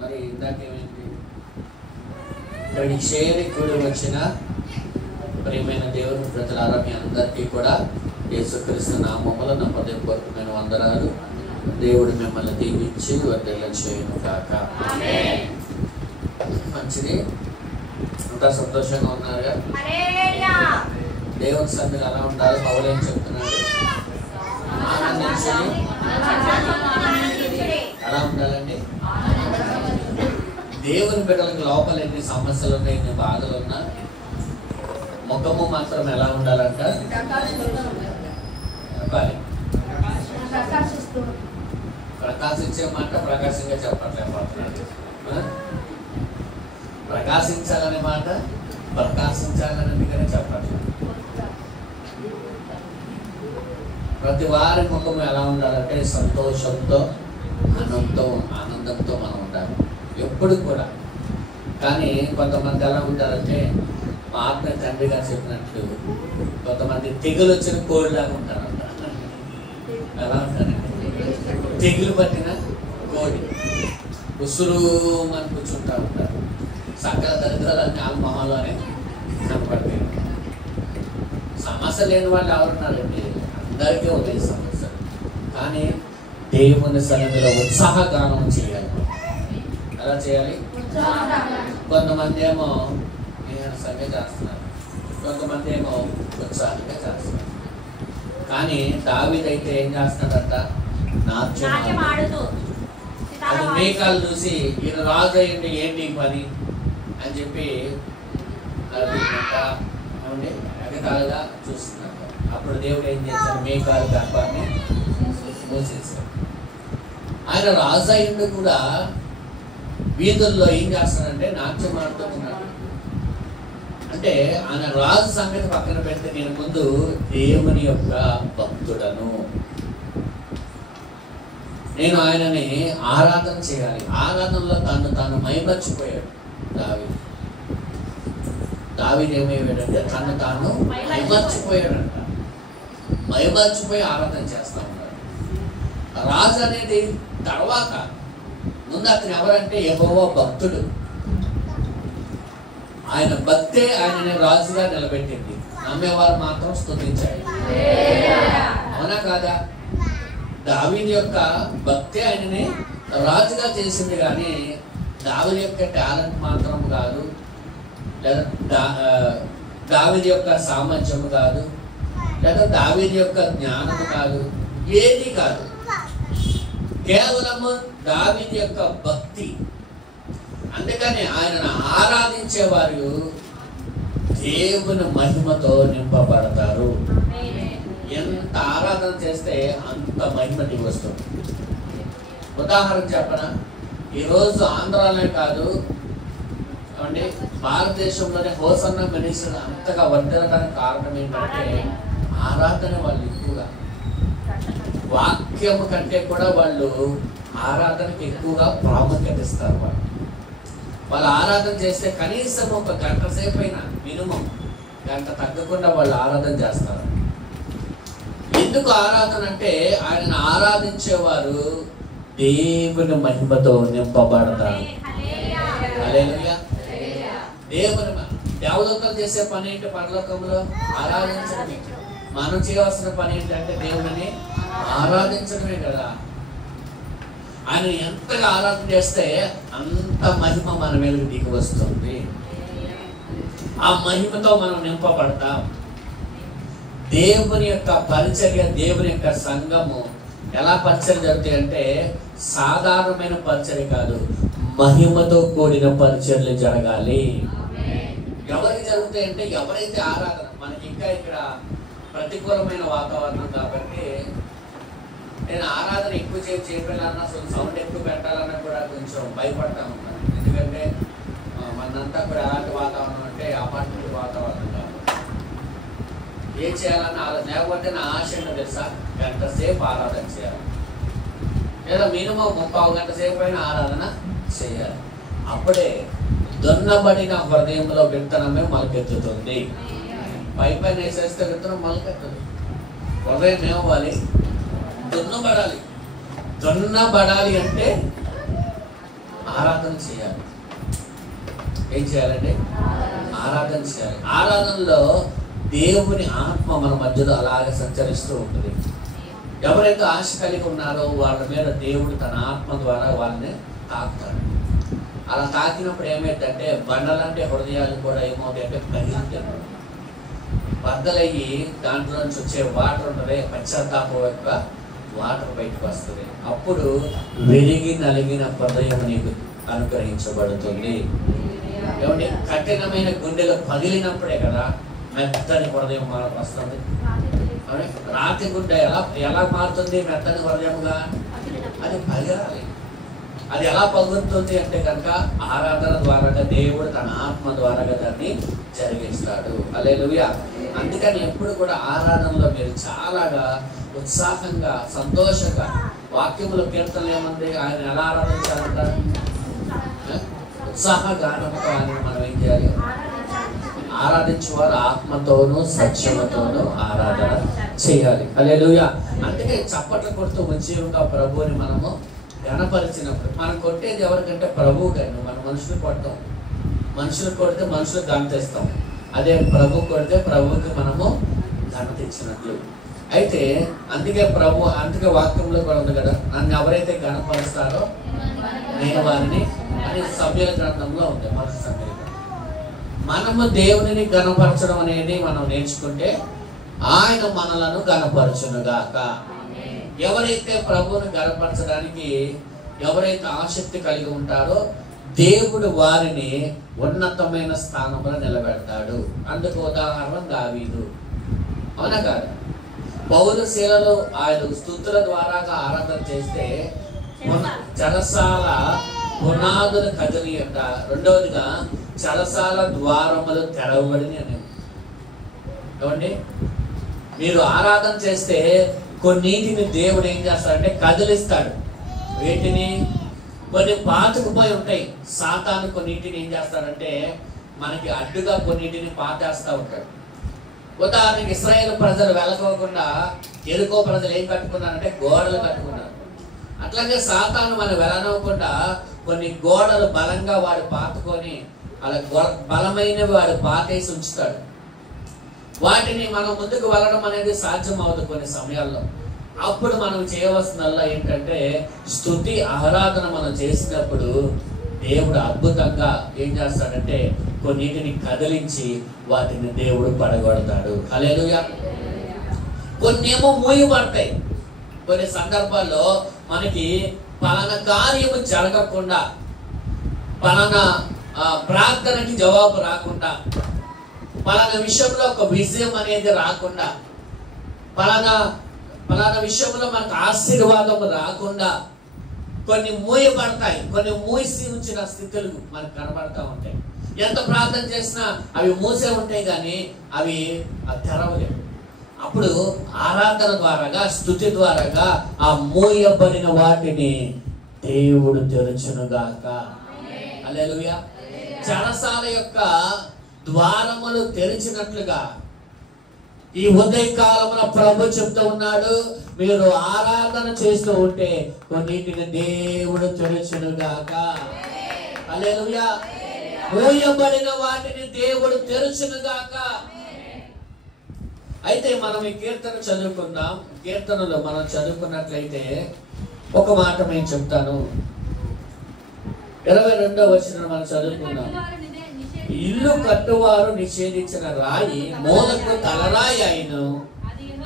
మరి ఇందాకేమైంది? ఇక్కడికి చేరి కూడి వచ్చిన ప్రియమైన దేవుని ప్రజలారా, మీ అందరికీ కూడా యేసుక్రీస్తు నామములో నా హృదయపూర్వకమైన వందనాలు. దేవుడు మిమ్మల్ని దీవించి వర్ధిల్ల చేయను కాక. మంచిది. అంతా సంతోషంగా ఉన్నారుగా? దేవుని సన్నిధిలో ఎలా ఉండాలి? పౌలు ఏం చెప్తున్నాడు? ఆనందించి ఎలా ఉండాలండి? దేవుని బిడ్డలకు లోపల ఎన్ని సమస్యలు ఉన్నాయి, ఎన్ని బాధలు ఉన్నా ముఖము మాత్రం ఎలా ఉండాలంట? ప్రకాశించే మాట ప్రకాశంగా చెప్పట్లేదు. ప్రకాశించాలనే మాట ప్రకాశించాలనేదిగానే చెప్పట్లేదు. ప్రతి వారి ముఖము ఎలా ఉండాలంటే సంతోషంతో ఆనందంతో మనం ఉండాలి ఎప్పుడు కూడా. కానీ కొంతమంది ఎలా ఉంటారంటే, మా ఆత్మ తండ్రి గారు చెప్పినట్లు కొంతమంది తెగులు వచ్చిన కోడిలాగా ఉంటారంట. ఎలా ఉంటారండి? తెగులు పట్టిన కోడి ఉసురు అని కూర్చుంటా ఉంటారు. సకల దరిద్రాలన్నీ ఆ మొహంలోనే కనపడతాయి. సమస్య లేని వాళ్ళు ఎవరున్నారండి? అందరికీ ఒకే సమస్య. కానీ దేవుని సన్నిధిలో ఉత్సాహగానం చేయాలి. ఎలా చేయాలి? కొంతమంది ఏమో నీరసంగా చేస్తున్నారు, కొంతమంది ఏమో ఉత్సాహంగా చేస్తున్నారు. కానీ దావీదైతే ఏం చేస్తున్నాడంట? నాట్యం ఆడుతూ. అది మేఘాలు చూసి ఈయన రాజు అయ్యింది, ఏంటి పని అని చెప్పి ఎగతాళిగా చూస్తున్నారు. అప్పుడు దేవుడు ఏం చేశాడు? మేఘాలు గర్భాన్ని మూసేశాడు. ఆయన రాజు అయ్యిండు కూడా వీధుల్లో ఏం చేస్తాడంటే నాట్యం ఆడుతూ ఉన్నాడు. అంటే ఆయన రాజు సంగతి పక్కన పెడితే, నేను ముందు దేవుని యొక్క భక్తుడను, నేను ఆయనని ఆరాధన చేయాలి. ఆరాధనలో తాను మైమర్చిపోయాడు దావీదు ఏమయ్యాడంటే తాను మైమర్చిపోయాడంట. మైమర్చిపోయి ఆరాధన చేస్తా ఉన్నాడు. రాజు అనేది తర్వాత, ముందు అతను ఎవరంటే యెహోవా భక్తుడు. ఆయన భక్తే ఆయనని రాజుగా నిలబెట్టింది. నమ్మేవారు మాత్రం స్తుతించాలి. అవునా కాదా? దావీదు యొక్క భక్తే ఆయనని రాజుగా చేసింది. కానీ దావీదు యొక్క టాలెంట్ మాత్రం కాదు, లేదా దావీదు యొక్క సామర్థ్యము కాదు, లేదా దావీదు యొక్క జ్ఞానము కాదు, ఏది కాదు. కేవలము దావీదు యొక్క భక్తి. అందుకని ఆయనను ఆరాధించేవారు దేవుని మహిమతో నింపబడతారు. ఎంత ఆరాధన చేస్తే అంత మహిమ దిగి వస్తుంది. ఉదాహరణ చెప్పనా? ఈరోజు ఆంధ్రాలోనే కాదు అండి, భారతదేశంలోనే హోసన్న మినిస్టర్ అంతగా వర్ధిల్లడానికి కారణం ఏంటంటే ఆరాధన. వాళ్ళు ఎక్కువగా వాక్యము కంటే కూడా వాళ్ళు ఆరాధనకి ఎక్కువగా ప్రాముఖ్యత ఇస్తారు. వాళ్ళు ఆరాధన చేస్తే కనీసం ఒక గంట సేపు అయినా, మినిమం గంట తగ్గకుండా వాళ్ళు ఆరాధన చేస్తారు. ఎందుకు ఆరాధన అంటే, ఆయనను ఆరాధించేవారు దేవుని మహిమతో నింపబడతారు. హల్లెలూయా. దేవుని దేవదూతలు చేసే పని ఏంటి? పరలోకంలో ఆరాధించడమే. మనం చేయవలసిన పని ఏంటంటే దేవుడిని ఆరాధించడమే కదా. ఆయన ఎంతగా ఆరాధన చేస్తే అంత మహిమ మన మీదకి దిగి వస్తుంది. ఆ మహిమతో మనం నింపబడతాం. దేవుని యొక్క పరిచర్య, దేవుని యొక్క సంఘము ఎలా పరిచర్య జరుగుతాయి అంటే, సాధారణమైన పరిచర్య కాదు, మహిమతో కూడిన పరిచర్యలు జరగాలి. ఎవరికి జరుగుతాయి అంటే, ఎవరైతే ఆరాధన, మనకి ఇంకా ఇక్కడ ప్రతికూలమైన వాతావరణం కాబట్టి నేను ఆరాధన ఎక్కువ చేయాలన్నా, అసలు సౌండ్ ఎక్కువ పెట్టాలన్నా కూడా కొంచెం భయపడతా ఉంటాను. ఎందుకంటే మనంతా కూడా ఎలాంటి వాతావరణం అంటే అపార్ట్మెంట్ వాతావరణం కాబట్టి ఏం చేయాలన్నా లేకపోతే నా ఆశ ఏంటో తెలుసా? గంట సేపు ఆరాధన చేయాలి, లేదా మినిమం 30 గంట సేపు అయినా ఆరాధన చేయాలి. అప్పుడే దున్నబడిన హృదయంలో విత్తనమే మొలకెత్తుతుంది. పైన వేసేస్తే విత్తనం మొలకెత్తదు. హృదయం ఏమవ్వాలి? దున్నబడాలి. దున్నబడాలి అంటే ఆరాధన చేయాలి. ఏం చేయాలండి? ఆరాధన చేయాలి. ఆరాధనలో దేవుని ఆత్మ మన మధ్యలో అలాగే సంచరిస్తూ ఉంటుంది. ఎవరైతే ఆశ కలిగి ఉన్నారో వాళ్ళ మీద దేవుడు తన ఆత్మ ద్వారా వాళ్ళని తాకుతాడు. అలా తాకినప్పుడు ఏమైందంటే బండలంటే హృదయాలు కూడా ఏమవుతాయంటే పగిలిపోతాయి, బద్దలయ్యి దాంట్లో నుంచి వచ్చే వాటర్ ఉంటుంది, పశ్చాత్తాపం యొక్క వాటర్ బయటకు వస్తుంది. అప్పుడు వెలిగి నలిగిన హృదయం నీకు అనుగ్రహించబడుతుంది. ఏమంటే కఠినమైన గుండెలు పగిలినప్పుడే కదా మెత్తని హృదయం వస్తుంది. రాతి గుండె ఎలా మారుతుంది మెత్తని హృదయముగా? అది పగిలాలి. అది ఎలా పగులుతుంది అంటే కనుక ఆరాధన ద్వారా దేవుడు తన ఆత్మ ద్వారా దాన్ని జరిగిస్తాడు. హల్లెలూయా. అందుకని ఎప్పుడు కూడా ఆరాధనలో మీరు చాలాగా ఉత్సాహంగా సంతోషంగా, వాక్యముల కీర్తనలు ఏమంది, ఆయన ఎలా ఆరాధించాలంట? ఉత్సాహ గానముతో ఆయన మనం ఏం చేయాలి? ఆరాధించేవారు ఆత్మతోనూ సత్యముతోనూ ఆరాధన చేయాలి. హల్లెలూయా. అందుకే చప్పట్లు కొడుతూ ఉజ్జీవంగా ప్రభువుని మనము ఘనపరిచినప్పుడు, మనం కొట్టేది ఎవరికంటే ప్రభువు కానీ, మన మనుషులు కొడతాం, మనుషులు కొడితే మనుషులు ఘనతిస్తాం. అదే ప్రభు కొడితే ప్రభువుకి మనము ఘనత ఇచ్చినట్లు. అయితే అందుకే వాక్యంలో కూడా ఉంది కదా, నన్ను ఎవరైతే ఘనపరుస్తారో నేను వారిని అని సమూయేలు గ్రంథంలో ఉంది. మొదటి సమూయేలు మనము దేవునిని ఘనపరచడం అనేది మనం నేర్చుకుంటే ఆయన మనలను ఘనపరచునుగాక. ఎవరైతే ప్రభువుని ఘనపరచడానికి ఎవరైతే ఆసక్తి కలిగి ఉంటారో దేవుడు వారిని ఉన్నతమైన స్థానంలో నిలబెడతాడు. అందుకు ఉదాహరణ దావీదు. అవునా కాదు? పౌలు శీలలు ఆయన స్తుతుల ద్వారా ఆరాధన చేస్తే చెరసాల పునాదులు కదిలి అంట. రెండవదిగా చెరసాల ద్వారములు తెరవబడి అని. ఏమండి, మీరు ఆరాధన చేస్తే కొన్నిటిని దేవుడు ఏం చేస్తాడంటే కదిలిస్తాడు. వీటిని కొన్ని పాతుకుపోయి ఉంటాయి. సాతాను కొన్నిటిని ఏం చేస్తాడంటే మనకి అడ్డుగా కొన్నిటిని పాతేస్తూ ఉంటాడు. ఉదాహరణకి ఇశ్రాయేలు ప్రజలు వెళ్ళకోకుండా యెరికో ప్రజలు ఏం కట్టుకున్నారంటే గోడలు కట్టుకున్నారు. అట్లాగే సాతాను మనం వెళ్ళనివ్వకుండా కొన్ని గోడలు బలంగా వాడు పాతుకొని అలా బలమైనవి వాడు పాతేసి ఉంచుతాడు. వాటిని మనం ముందుకు వెళ్ళడం అనేది సాధ్యం అవుతుంది కొన్ని సమయాల్లో. అప్పుడు మనం చేయవలసిందల్లా ఏంటంటే స్తుతి ఆరాధన మనం చేసినప్పుడు దేవుడు అద్భుతంగా ఏం చేస్తాడంటే కొన్నిటిని కదిలించి వాటిని దేవుడు పడగొడతాడు. హల్లెలూయా. కొన్నేమో మూయబడతాయి. కొన్ని సందర్భాల్లో మనకి పలానా కార్యము జరగకుండా, పలానా ప్రార్థనకి జవాబు రాకుండా, పలానా విషయంలో ఒక విజయం అనేది రాకుండా, పలానా విషయంలో మనకు ఆశీర్వాదం రాకుండా కొన్ని మూయబడతాయి. కొన్ని మూసి ఉంచిన స్థితులు మనకు కనబడతా ఉంటాయి. ఎంత ప్రార్థన చేసినా అవి మూసే ఉంటాయి కానీ అవి తెరవలేవు. అప్పుడు ఆరాధన ద్వారాగా స్తుతి ద్వారాగా ఆ మూయబడిన వాటిని దేవుడు తెరచునుగాక. హల్లెలూయా. చెరసాల యొక్క ద్వారములు తెరిచినట్లుగా ఈ ఉదయకాలమున ప్రభు చెప్తూ ఉన్నాడు, మీరు ఆరాధన చేస్తూ ఉంటే కొన్నిటిని దేవుడు తెరచునుగాక. హల్లెలూయా. మూయబడిన వాటిని దేవుడు తెరచునుగాక. అయితే మనం ఈ కీర్తన చదువుకుందాం. కీర్తనలో మనం చదువుకున్నట్లయితే ఒక మాట నేను చెప్తాను. 22వ వచనం మనం చదువుకుందాం. ఇల్లు కట్టువారు నిషేధించిన రాయి మూలకు తలరాయి అయిను,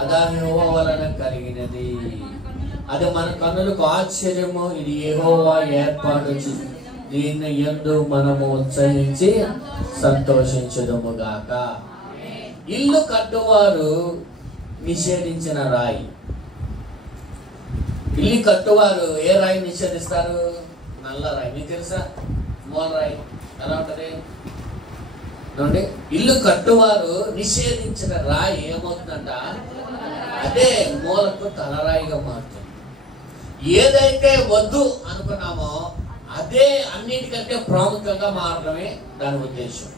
అదా యెహోవా వలన కలిగినది. అది మన కన్నులకు ఆశ్చర్యము, ఇది యెహోవా ఏర్పాటు దీన్ని యందు మనము ఉత్సహించి సంతోషించుదుముగాక. ఇల్లు కట్టువారు నిషేధించిన రాయి. ఇల్లు కట్టువారు ఏ రాయి నిషేధిస్తారు? నల్ల రాయి. మీకు తెలుసా? మూల రాయి ఎలా ఉంటది? ఇల్లు కట్టువారు నిషేధించిన రాయి ఏమవుతుందంట? అదే మూలకు తలరాయిగా మారుతుంది. ఏదైతే వద్దు అనుకున్నామో అదే అన్నిటికంటే ప్రాముఖ్యంగా మారడమే దాని ఉద్దేశం.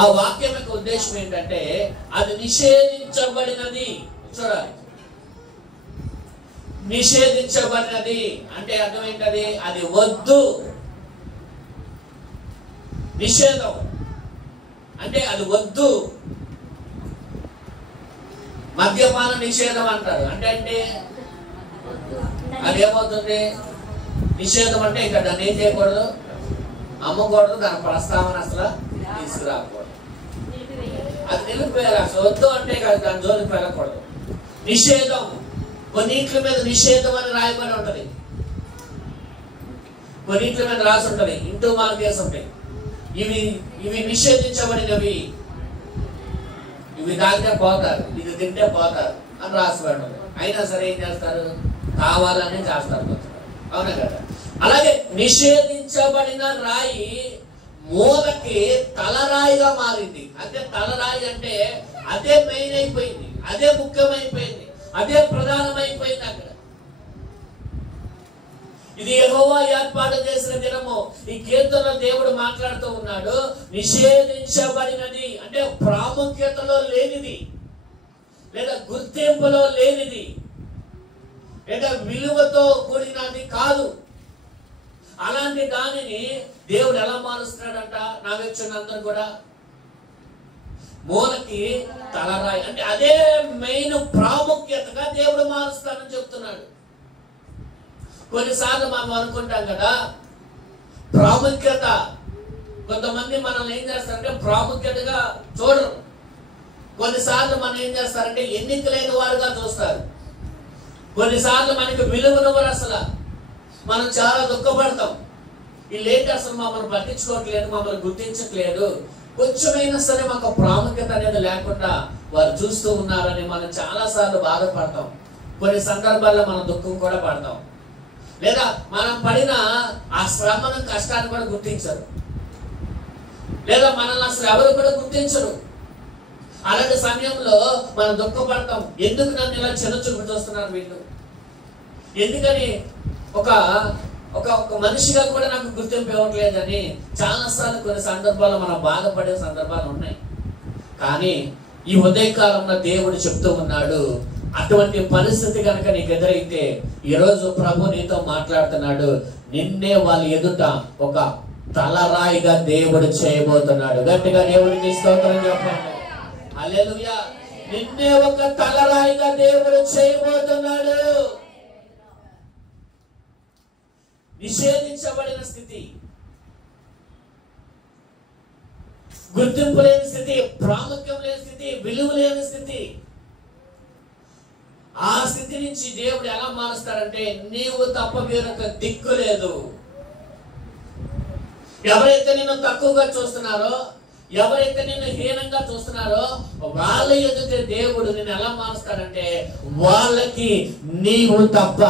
ఆ వాక్యం యొక్క ఉద్దేశం ఏంటంటే అది నిషేధించబడినది. చూడాలి, నిషేధించబడినది అంటే అర్థం ఏంటది? అది వద్దు, నిషేధం అంటే అది వద్దు. మద్యపాన నిషేధం అంటారు. అంటే అదేమవుతుంది? నిషేధం అంటే ఇంకా దాన్ని ఏం చేయకూడదు, అమ్మకూడదు, దాని ప్రస్తావన అసలు తీసుకురాకూడదు, అది నిలిపివేయాలి. అసలు వద్దు అంటే దాని జోలికి వెళ్ళకూడదు. నిషేధం, కొన్నింటి మీద నిషేధం అని రాయబడి ఉంటది, కొన్నింటి మీద రాసి ఉంటది, ఇంటూ మార్కేసి ఉంటాయి. ఇవి నిషేధించబడినవి, ఇవి తాగితే పోతారు, ఇది తింటే పోతారు అని రాసిబడి ఉంటుంది. అయినా సరే ఏం చేస్తారు? కావాలని చేస్తారు. అవునా కదా? అలాగే నిషేధించబడిన రాయి మూలకి తలరాయిగా మారింది. అంటే తలరాయి అంటే అదే మెయిన్ అయిపోయింది, అదే ముఖ్యమైపోయింది, అదే ప్రధానమైపోయింది అక్కడ. ఇది యెహోవా ఏర్పాటు చేసిన దినము. ఈ కీర్తనలో దేవుడు మాట్లాడుతూ ఉన్నాడు, నిషేధించబడినది అంటే ప్రాముఖ్యతలో లేనిది, లేదా గుర్తింపులో లేనిది, లేదా విలువతో కూడినది కాదు. అలాంటి దానిని దేవుడు ఎలా మారుస్తున్నాడంట? నా వ్యక్తులందరూ కూడా మూలకి తలరాయి అంటే అదే మెయిన్ ప్రాముఖ్యతగా దేవుడు మారుస్తానని చెప్తున్నాడు. కొన్నిసార్లు మనం అనుకుంటాం కదా ప్రాముఖ్యత, కొంతమంది మనల్ని ఏం చేస్తారంటే ప్రాముఖ్యతగా చూడరు. కొన్నిసార్లు మనం ఏం చేస్తారంటే ఎన్నిక లేని వారుగా చూస్తారు. కొన్నిసార్లు మనకి విలువనివ్వరు. అసలు మనం చాలా దుఃఖపడతాం, వీళ్ళేంటి అసలు మమ్మల్ని పట్టించుకోవట్లేదు, మమ్మల్ని గుర్తించట్లేదు, కొంచెమైనా సరే మాకు ప్రాముఖ్యత అనేది లేకుండా వారు చూస్తూ ఉన్నారని మనం చాలా సార్లు బాధపడతాం. కొన్ని సందర్భాల్లో మనం దుఃఖం కూడా పడతాం. లేదా మనం పడిన ఆ శ్రమను, కష్టాన్ని కూడా గుర్తించరు, లేదా మనల్ని అసలు ఎవరు కూడా గుర్తించరు. అలాంటి సమయంలో మనం దుఃఖపడతాం, ఎందుకు నన్ను ఇలా చిన్న చూపు చూస్తున్నారు వీళ్ళు, ఎందుకని ఒక మనిషిగా కూడా నాకు గుర్తింపు ఇవ్వట్లేదని చాలాసార్లు కొన్ని సందర్భాల్లో మనం బాధపడే సందర్భాలు ఉన్నాయి. కానీ ఈ ఉదయకాలంలో దేవుడు చెప్తూ ఉన్నాడు, అటువంటి పరిస్థితి కనుక నీకు ఎదురైతే ఈరోజు ప్రభు నీతో మాట్లాడుతున్నాడు, నిన్నే వాళ్ళ ఎదుట ఒక తలరాయిగా దేవుడు చేయబోతున్నాడు. గట్టిగా దేవుడికి స్తోత్రం చెప్పండి. హల్లెలూయా. నిన్నే ఒక తలరాయిగా దేవుడు చేయబోతున్నాడు. నిషేధించబడిన స్థితి, గుర్తింపు లేని స్థితి, ప్రాముఖ్యం లేని స్థితి, విలువ లేని స్థితి, ఆ స్థితి నుంచి దేవుడు ఎలా మారుస్తాడంటే నీవు తప్ప వేరొక దిక్కు లేదు. ఎవరైతే నిన్ను తక్కువగా చూస్తున్నారో, ఎవరైతే నిన్ను హీనంగా చూస్తున్నారో వాళ్ళ ఎదుట దేవుడు నిన్ను ఎలా మారుస్తాడంటే వాళ్ళకి నీవు తప్ప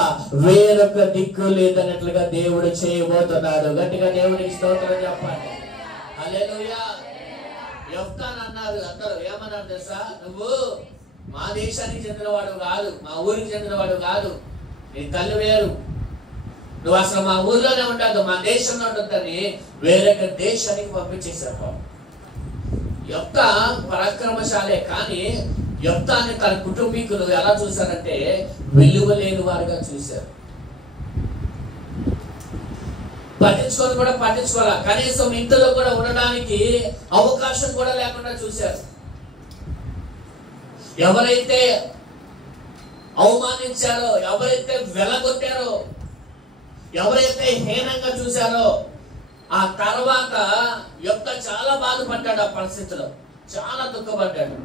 వేరొక దిక్కు లేదన్నట్లుగా దేవుడు చేయబోతున్నాడు. గట్టిగా దేవుడికి స్తోత్రం చెప్పండి. హల్లెలూయా. యెఫ్తాను అన్నారు, అందరూ ఏమన్నారు తెలుసా? నువ్వు మా దేశానికి చెందినవాడు కాదు, మా ఊరికి చెందినవాడు కాదు, నీ తల్లి వేరు, నువ్వు అసలు మా ఊర్లోనే ఉండదు, మా దేశంలో ఉంటుందని వేరొక దేశానికి పంపించేశారు. యెఫ్తా పరాక్రమశాలే, కానీ యెఫ్తాని తన కుటుంబీకులు ఎలా చూశారంటే విలువ లేని వారుగా చూశారు. పట్టించుకోవాలా, కనీసం ఇంట్లో కూడా ఉండడానికి అవకాశం కూడా లేకుండా చూశారు. ఎవరైతే అవమానించారో, ఎవరైతే వెలగొట్టారో, ఎవరైతే హీనంగా చూశారో ఆ తర్వాత యెఫ్తా చాలా బాధపడ్డాడు. ఆ పరిస్థితిలో చాలా దుఃఖపడ్డాడు.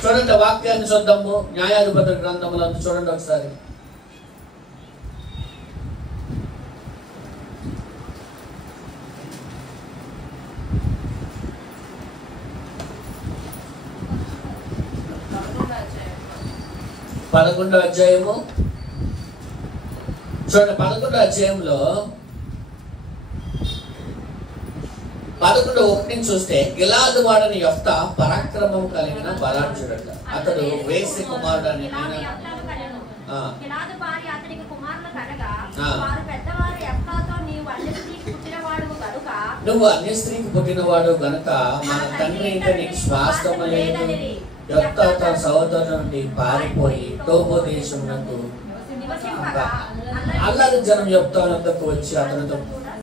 చూడండి వాక్యాన్ని చూద్దాము, న్యాయాధిపతుల గ్రంథంలో చూడండి ఒకసారి. పదకొండో అధ్యాయము చూడండి. 11వ అధ్యాయంలో 11:1 చూస్తే, గిలాదు వాడని యెఫ్తా పరాక్రమం కలిగిన బలాఢ్యుడట. అతడు వేసి కుమారుడు అని నువ్వు అన్య స్త్రీకి పుట్టినవాడు గనుక మన తండ్రి ఇంకా నీకు స్వాస్థ్యం లేదు. యెఫ్తా తన సహోదరుల నుండి పారిపోయి టోబో దేశమునకు అల్లరి జనం యెఫ్తా వద్దకు వచ్చి అతనితో